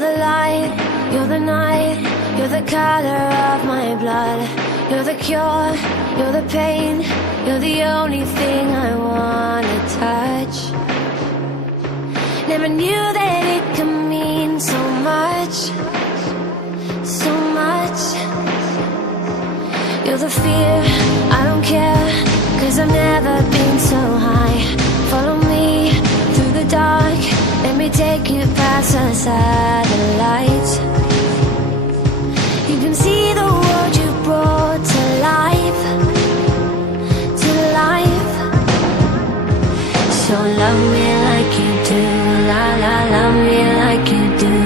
the light, you're the night, you're the color of my blood. You're the cure, you're the pain, you're the only thing I wanna touch. Never knew that it could mean so much, so much. You're the fear, I don't care, 'cause I've never been so high. Follow me through the dark, let me take you past the satellites. You can see the world you brought to life, to life. So love me like you do, la la, love me like you do.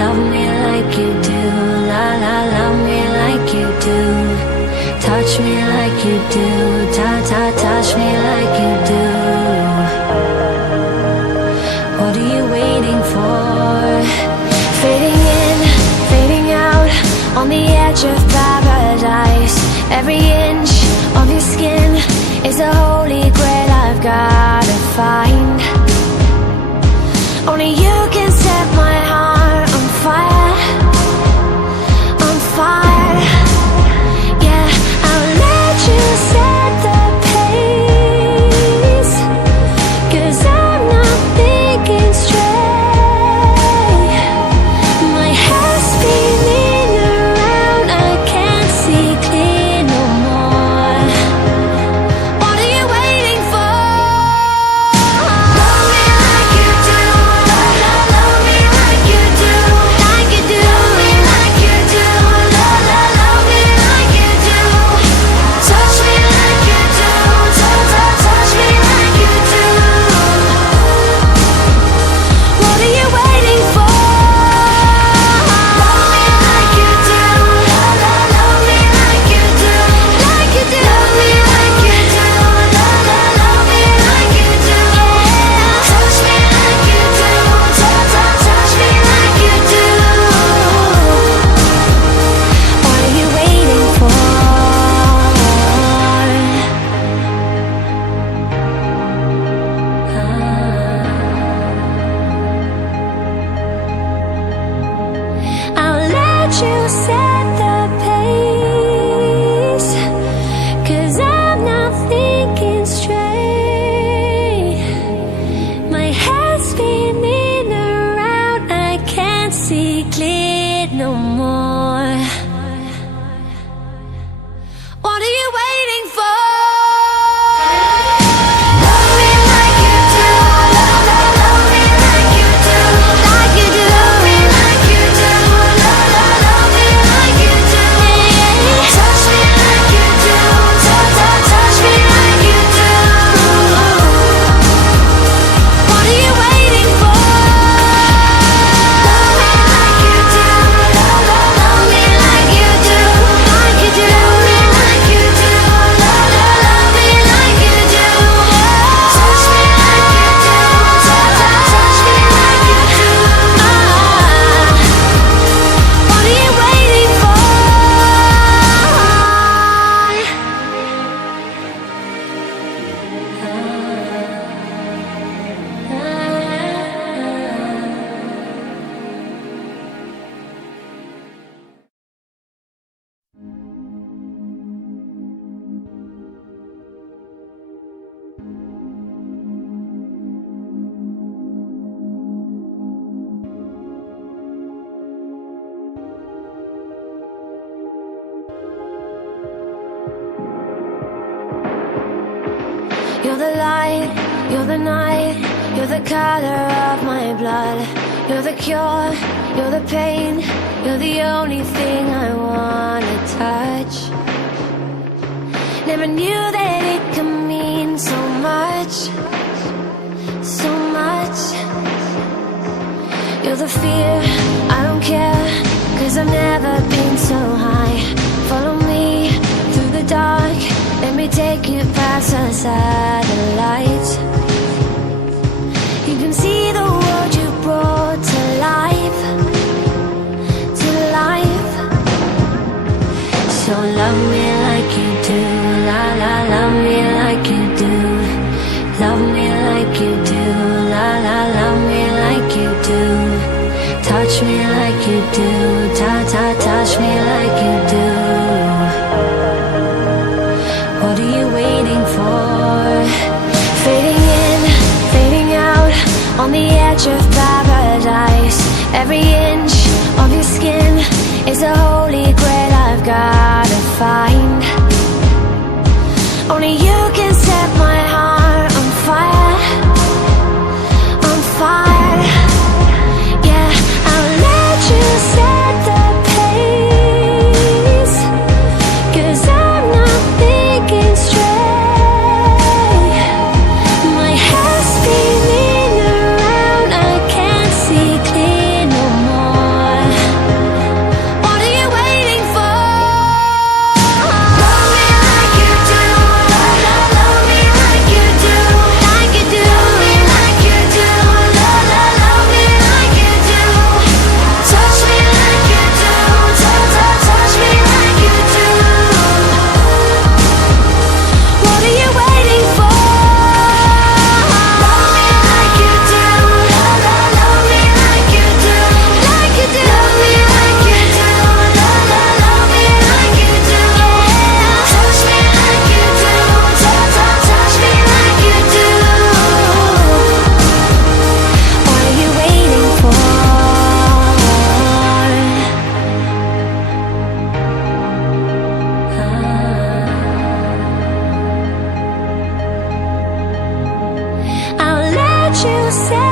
Love me like you do, la la, love me like you do. Touch me like you do, ta ta, touch me like you do. What are you waiting for? Fading in, fading out, on the edge of paradise. Every inch of your skin is a holy grail I've gotta find. Only you can set my heart on fire, on fire. Yeah, I'll let you set the pace, 'cause I'm not thinking straight. My head's spinning around, I can't see clear no more. What are you waiting for? Love me like you do, love, love, love me like you do, like you do. Love me like you do, love, love, love me like you do. Touch me like you do, touch, touch, touch me like you do. What are you waiting for? Love me like you do, love, love, love me like you do, like you do. Love me like you do, love, love, love me like you do. Touch me like you do, touch, touch, touch me like you do. What are you waiting for? I'll let you set the pace, 'cause I'm not thinking straight. My head's spinning around, I can't see clear no more. What are you waiting for? Love me like you do, love, love, love me like you do, like you do. Love me like you do, love, love, love me like you do. Touch me like you do, touch, touch, touch me like you do. What are you waiting for? Love me like you do, love, love, love me like you do, like you do. Love me like you do, love, love, love me like you do. Touch me like you do, touch, touch, touch me like you do. What are you waiting for? You're the light, you're the night, you're the color of my blood. You're the cure, you're the pain, you're the only thing I wanna touch. Never knew that it could mean so much, so much. You're the fear, I don't care, 'cause I've never been so high. Follow me through the dark, let me take you past the satellites. You can see the world you brought to life, to life. So love me like you do, la la, love me like you do. Love me like you do, la la, love me like you do. Touch edge of paradise. Every inch of your skin is a holy grail I've gotta find. Only you can set my heart on fire, on fire. Yeah, I'll let you set the pace, 'cause I'm not thinking straight. My head's spinning around, I can't see clear no more. What are you waiting for? Love me like you do, love me like you do, like you do. Love me like you do, love me like you do. Touch me like you do, touch me like you do. What are you waiting for? Love me like you do, love me like you do, like you do. Love me like you do, love me like you do. Touch me like you do, touch me like you do. What are you waiting for? I'll let you say